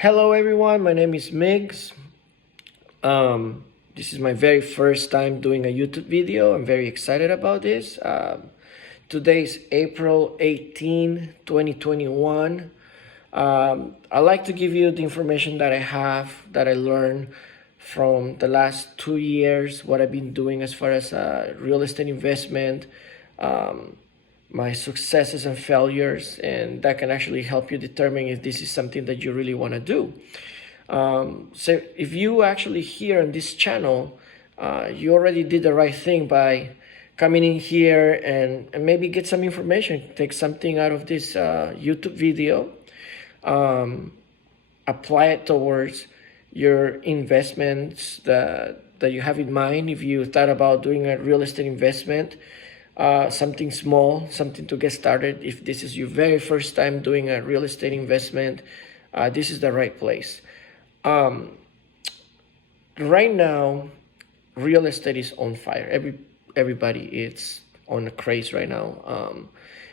Hello everyone, my name is Migs. This is my very first time doing a YouTube video. I'm very excited about this. Today is April 18, 2021. I like to give you the information that I have, that I learned from the last 2 years, what I've been doing as far as real estate investment, my successes and failures, and that can actually help you determine if this is something that you really want to do. So if you actually here on this channel, you already did the right thing by coming in here and maybe get some information, take something out of this YouTube video, apply it towards your investments that you have in mind. If you thought about doing a real estate investment, something small, something to get started. If this is your very first time doing a real estate investment, this is the right place. Right now, real estate is on fire. Everybody is on a craze right now.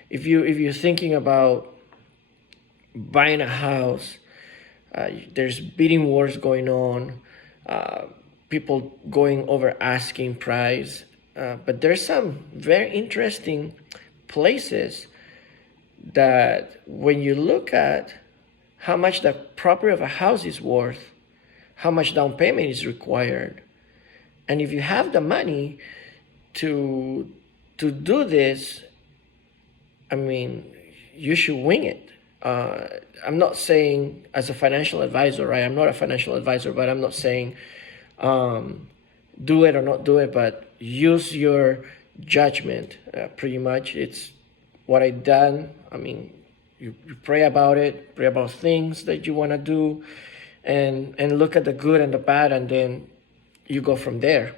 If you're thinking about buying a house, there's bidding wars going on. People going over asking price. But there's some very interesting places that when you look at how much the property of a house is worth, how much down payment is required, and if you have the money to do this, I mean, you should wing it. I'm not saying as a financial advisor, right? I'm not a financial advisor, but I'm not saying do it or not do it, but use your judgment. Pretty much, it's what I done. I mean, you pray about it, pray about things that you want to do, and look at the good and the bad, and then you go from there.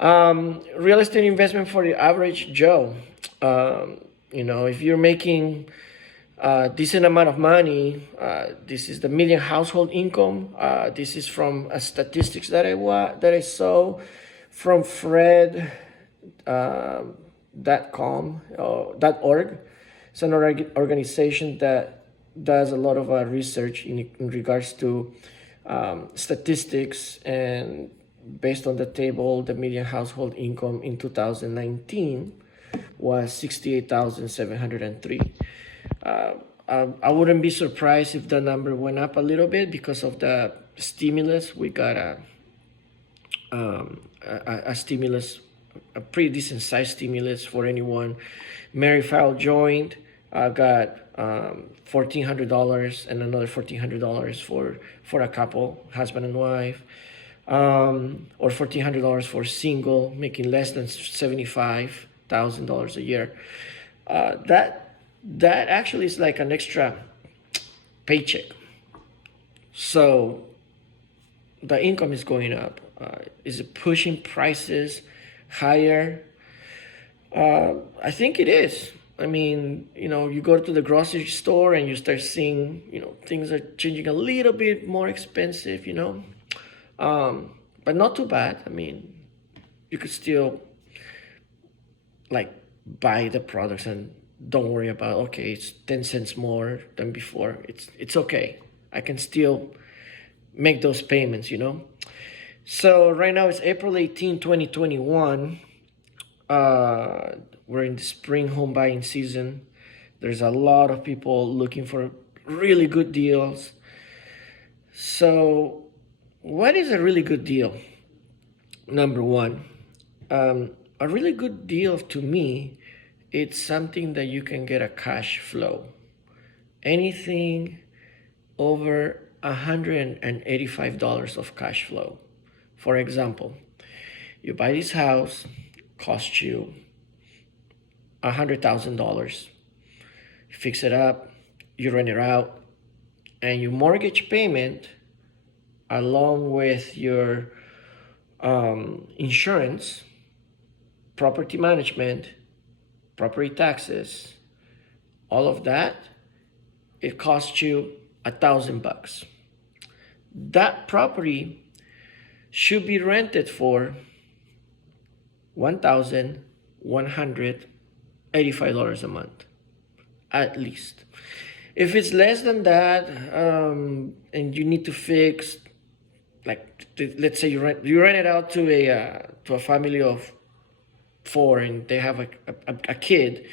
Real estate investment for the average Joe. If you're making a decent amount of money, this is the median household income. This is from statistics that I saw from Fred.com or .org. It's an organization that does a lot of research in regards to statistics, and based on the table, the median household income in 2019 was $68,703. I wouldn't be surprised if the number went up a little bit because of the stimulus. We got a stimulus, a pretty decent sized stimulus for anyone. Married file joint got $1,400 and another $1,400 for a couple, husband and wife, or $1,400 for single, making less than $75,000 a year. That actually is like an extra paycheck. So the income is going up. Is it pushing prices higher? I think it is. I mean, you go to the grocery store and you start seeing, things are changing a little bit more expensive, but not too bad. I mean, you could still like buy the products and don't worry about, okay, it's 10 cents more than before. It's okay. I can still make those payments, So right now it's April 18, 2021. We're in the spring home buying season. There's a lot of people looking for really good deals. So what is a really good deal? Number one, a really good deal to me, it's something that you can get a cash flow. Anything over $185 of cash flow. For example, you buy this house, cost you $100,000. You fix it up, you rent it out, and your mortgage payment, along with your insurance, property management, property taxes, all of that, it costs you $1,000. That property should be rented for $1,185 a month, at least. If it's less than that, and you need to fix, like, let's say you rent it out to a family of four, and they have a kid,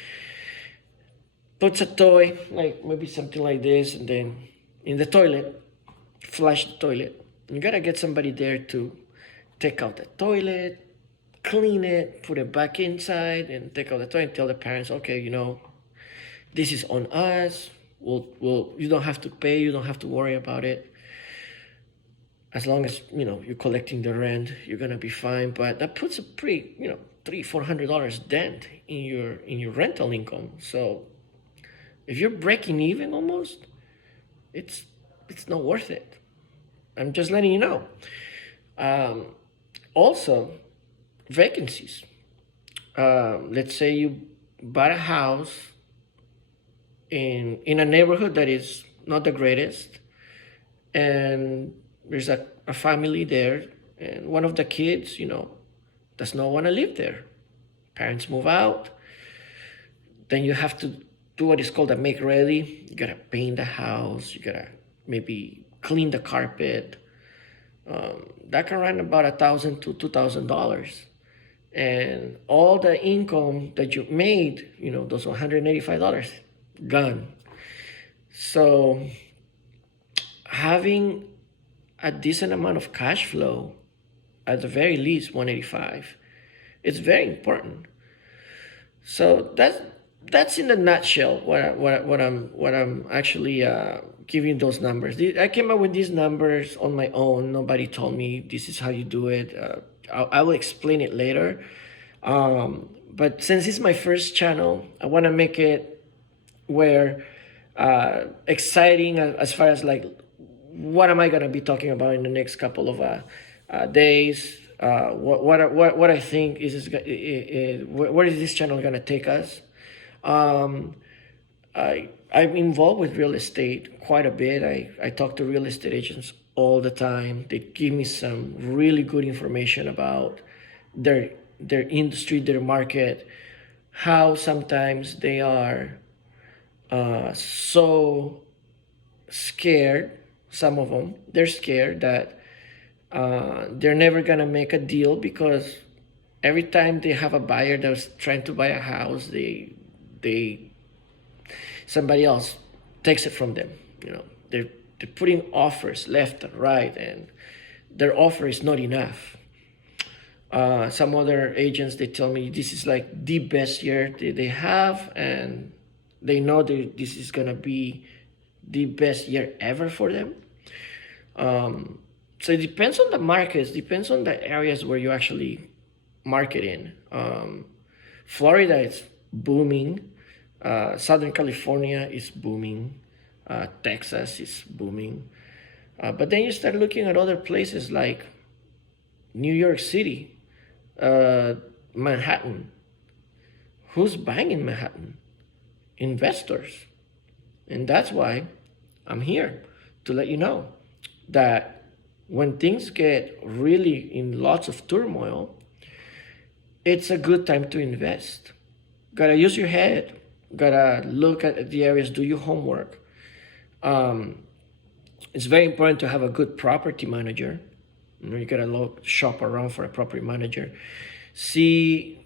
puts a toy, like maybe something like this, and then in the toilet, flush the toilet. You gotta get somebody there to take out the toilet, clean it, put it back inside, and take out the toilet and tell the parents, okay, this is on us. You don't have to pay, you don't have to worry about it. As long as, you're collecting the rent, you're gonna be fine. But that puts a pretty, $300-400 dent in your rental income. So if you're breaking even almost, it's not worth it. I'm just letting you know. Also, vacancies. Let's say you bought a house in a neighborhood that is not the greatest, and there's a family there, and one of the kids, does not want to live there. Parents move out, then you have to do what is called a make ready. You gotta paint the house, you gotta maybe clean the carpet. That can run about $1,000 to $2,000, and all the income that you made, those $185, gone. So having a decent amount of cash flow, at the very least 185, it's very important. So that's in a nutshell what I'm actually giving those numbers. I came up with these numbers on my own. Nobody told me this is how you do it. I will explain it later. But since it's my first channel, I want to make it where exciting as far as like what am I going to be talking about in the next couple of days. What I think where is this channel going to take us. I'm involved with real estate quite a bit. I talk to real estate agents all the time. They give me some really good information about their industry, their market, how sometimes they are so scared. Some of them, they're scared that they're never gonna make a deal, because every time they have a buyer that's trying to buy a house, somebody else takes it from them. They're putting offers left and right, and their offer is not enough. Some other agents, they tell me this is like the best year they have, and they know this is gonna be the best year ever for them. So it depends on the markets, depends on the areas where you actually market in. Florida is booming. Southern California is booming. Texas is booming. But then you start looking at other places like New York City, Manhattan. Who's buying in Manhattan? Investors. And that's why I'm here, to let you know that when things get really in lots of turmoil, it's a good time to invest. Gotta use your head. Gotta look at the areas, do your homework. It's very important to have a good property manager. You gotta shop around for a property manager. See,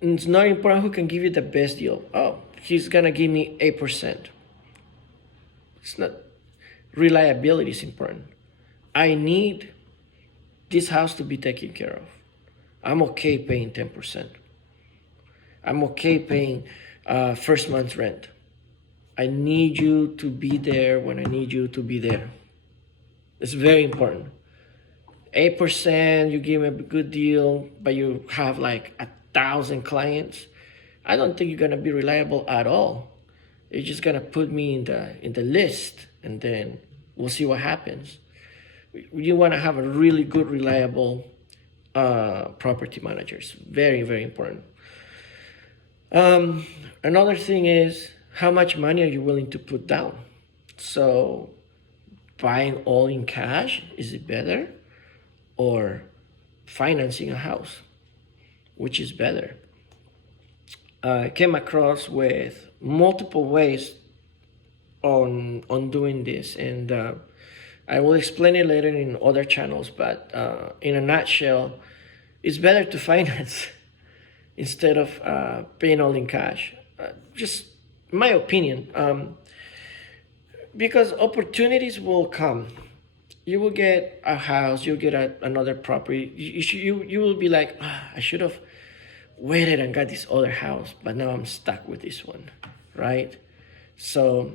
it's not important who can give you the best deal. Oh, he's gonna give me 8%. It's not. Reliability is important. I need this house to be taken care of. I'm okay paying 10%. I'm okay paying first month's rent. I need you to be there when I need you to be there. It's very important. 8%, you give me a good deal, but you have like 1,000 clients. I don't think you're gonna be reliable at all. You're just gonna put me in the list, and then we'll see what happens. You want to have a really good, reliable property managers. Very, very important. Another thing is, how much money are you willing to put down? So buying all in cash, is it better? Or financing a house, which is better? I came across with multiple ways on doing this, and I will explain it later in other channels. But in a nutshell, it's better to finance instead of paying all in cash. Just my opinion, because opportunities will come. You will get a house, you'll get another property. You will be like, I should have waited and got this other house, but now I'm stuck with this one, right? So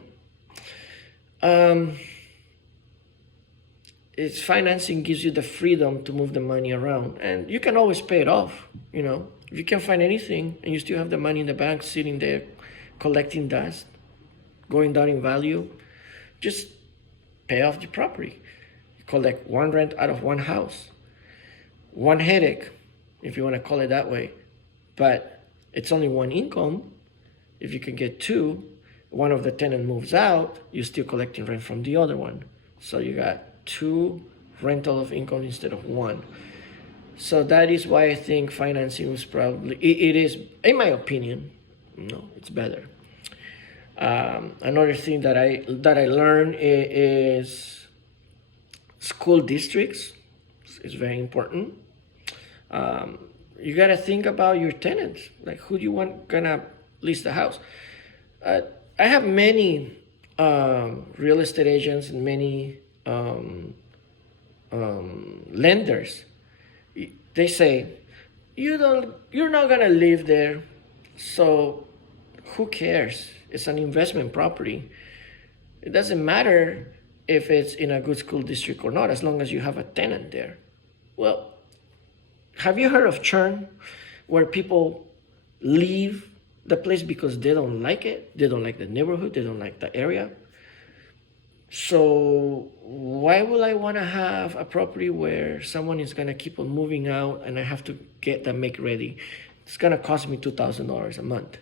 it's financing gives you the freedom to move the money around, and you can always pay it off. If you can't find anything and you still have the money in the bank sitting there collecting dust, going down in value, just pay off the property. Collect one rent out of one house, one headache, if you want to call it that way. But it's only one income. If you can get two, one of the tenant moves out, you're still collecting rent from the other one. So you got two rental of income instead of one. So that is why I think financing was probably, it is, in my opinion, it's better. Another thing that I learned is school districts is very important. You got to think about your tenants, like who do you want gonna lease the house. I have many real estate agents and many lenders. They say you're not gonna live there, so who cares? It's an investment property. It doesn't matter if it's in a good school district or not, as long as you have a tenant there. Well, have you heard of churn, where people leave the place because they don't like it? They don't like the neighborhood, they don't like the area. So why will I want to have a property where someone is going to keep on moving out and I have to get the make ready? It's going to cost me $2,000 a month.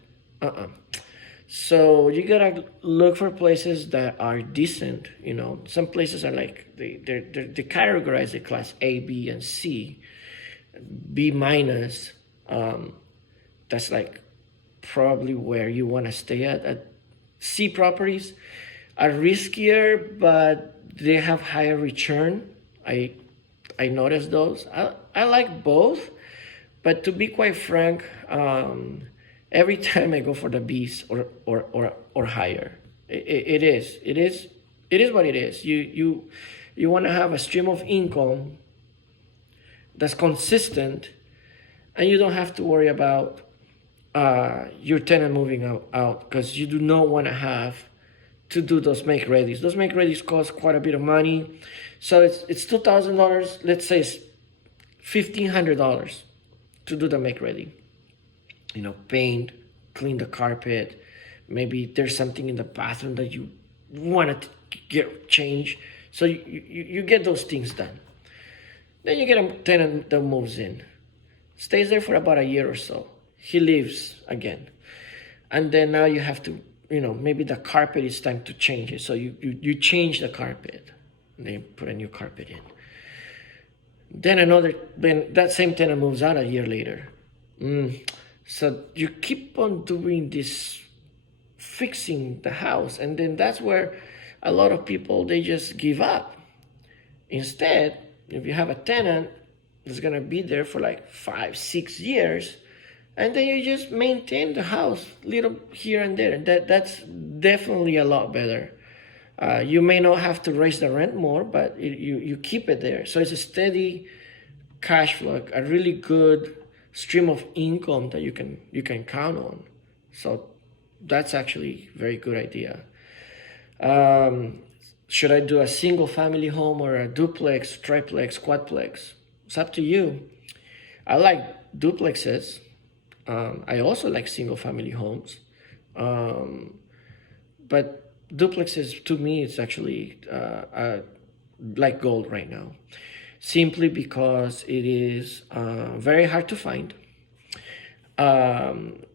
So you gotta look for places that are decent. Some places are like they're categorized in class A, B, and C. B minus, that's like probably where you want to stay at. C properties are riskier, but they have higher return. I noticed those. I like both, but to be quite frank, every time I go for the B's or higher, it is what it is. You want to have a stream of income that's consistent, and you don't have to worry about your tenant moving out, because you do not want to have to do those make readies. Those make readies cost quite a bit of money, so it's $2,000. Let's say it's $1,500 to do the make ready. Paint, clean the carpet. Maybe there's something in the bathroom that you want to get changed. So you get those things done. Then you get a tenant that moves in, stays there for about a year or so. He leaves again. And then now you have to, maybe the carpet is time to change it. So you change the carpet, and then put a new carpet in. Then that same tenant moves out a year later. So you keep on doing this, fixing the house, and then that's where a lot of people, they just give up. Instead, if you have a tenant that's gonna be there for like 5-6 years, and then you just maintain the house little here and there, that's definitely a lot better. You may not have to raise the rent more, but you keep it there. So it's a steady cash flow, a really good stream of income that you can count on. So that's actually a very good idea. Should I do a single family home or a duplex, triplex, quadplex? It's up to you. I like duplexes. I also like single family homes. But duplexes, to me, it's actually like gold right now. Simply because it is very hard to find.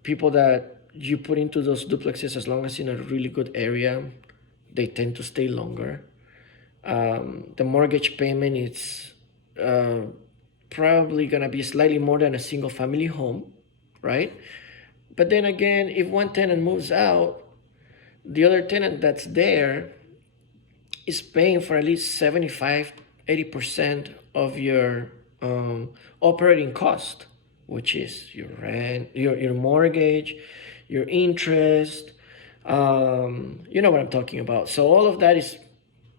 People that you put into those duplexes, as long as in a really good area, they tend to stay longer. The mortgage payment is probably gonna be slightly more than a single family home, right? But then again, if one tenant moves out, the other tenant that's there is paying for at least 75, 80% of your operating cost, which is your rent, your mortgage, your interest. You know what I'm talking about. So all of that is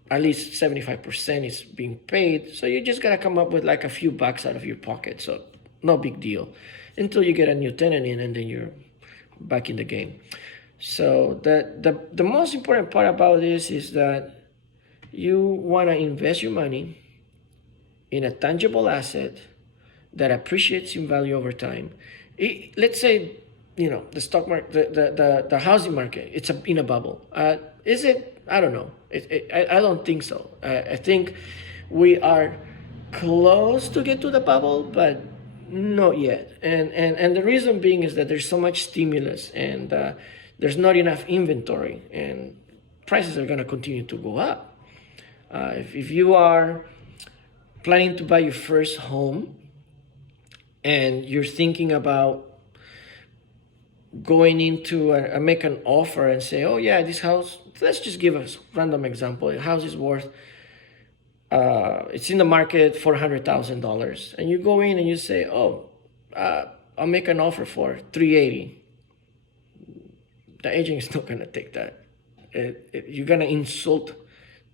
at least 75% is being paid. So you just gotta come up with like a few bucks out of your pocket. So no big deal until you get a new tenant in, and then you're back in the game. So the most important part about this is that you want to invest your money in a tangible asset that appreciates in value over time. Let's say, the stock market, the housing market, it's in a bubble. Is it? I don't know. I don't think so. I think we are close to get to the bubble, but not yet. And the reason being is that there's so much stimulus, and there's not enough inventory, and prices are going to continue to go up. If you are planning to buy your first home and you're thinking about going into make an offer and say, oh yeah, this house, let's just give a random example. The house is worth, it's in the market for $100,000. And you go in and you say, I'll make an offer for $380,000. The agent is not gonna take that. You're gonna insult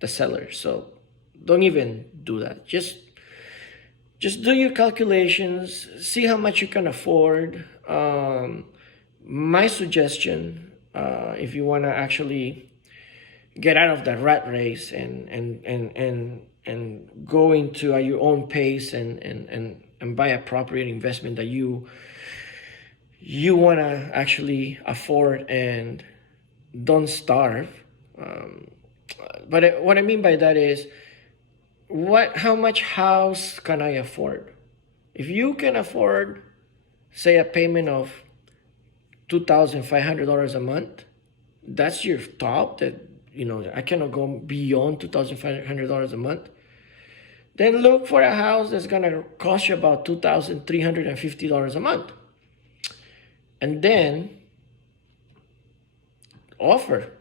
the seller. So don't even do that. Just do your calculations, see how much you can afford. My suggestion, if you want to actually get out of the rat race and go into your own pace and buy a property investment that you want to actually afford and don't starve. But what I mean by that is, how much house can I afford? If you can afford, say, a payment of $2,500 a month, that's your top, that I cannot go beyond $2,500 a month, then look for a house that's gonna cost you about $2,350 a month. And then offer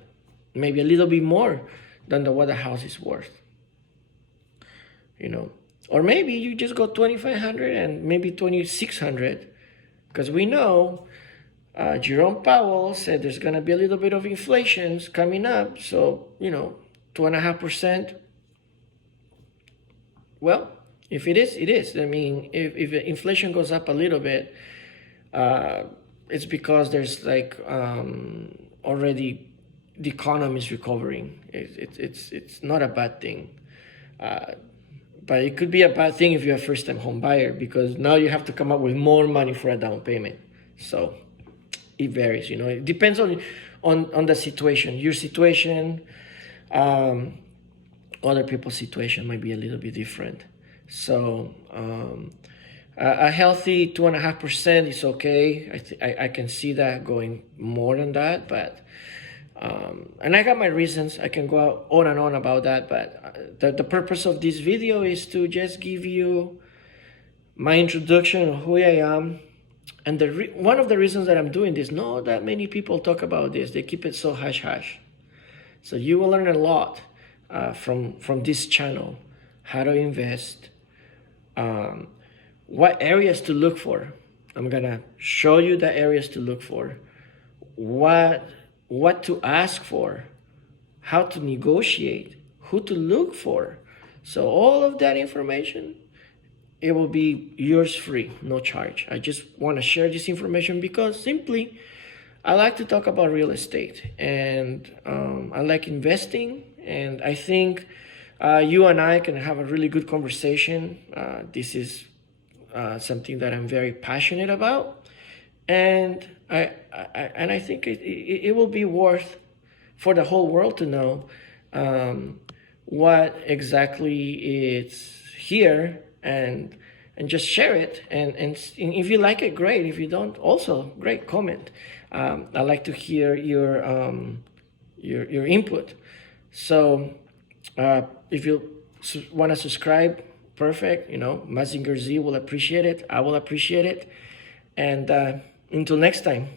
maybe a little bit more than what the house is worth. Or maybe you just go 2,500 and maybe 2,600, because we know Jerome Powell said there's going to be a little bit of inflation coming up. So 2.5%. Well, if it is, it is. I mean, if inflation goes up a little bit, it's because there's already the economy is recovering. It's not a bad thing. But it could be a bad thing if you're a first-time home buyer, because now you have to come up with more money for a down payment. So it varies, It depends on the situation. Your situation, other people's situation might be a little bit different. So a healthy 2.5% is okay. I can see that going more than that, but and I got my reasons. I can go on and on about that, but the purpose of this video is to just give you my introduction of who I am. And one of the reasons that I'm doing this, not that many people talk about this. They keep it so hush-hush. So you will learn a lot from this channel, how to invest, what areas to look for. I'm gonna show you the areas to look for, what to ask for, how to negotiate, who to look for. So all of that information, it will be yours free, no charge. I just want to share this information because simply I like to talk about real estate, and I like investing, and I think you and I can have a really good conversation. This is something that I'm very passionate about, and I think it will be worth for the whole world to know what exactly is here, and just share it. And if you like it, great. If you don't, also great. Comment. I like to hear your input. So if you want to subscribe, perfect. Mazinger Z will appreciate it. I will appreciate it. And until next time.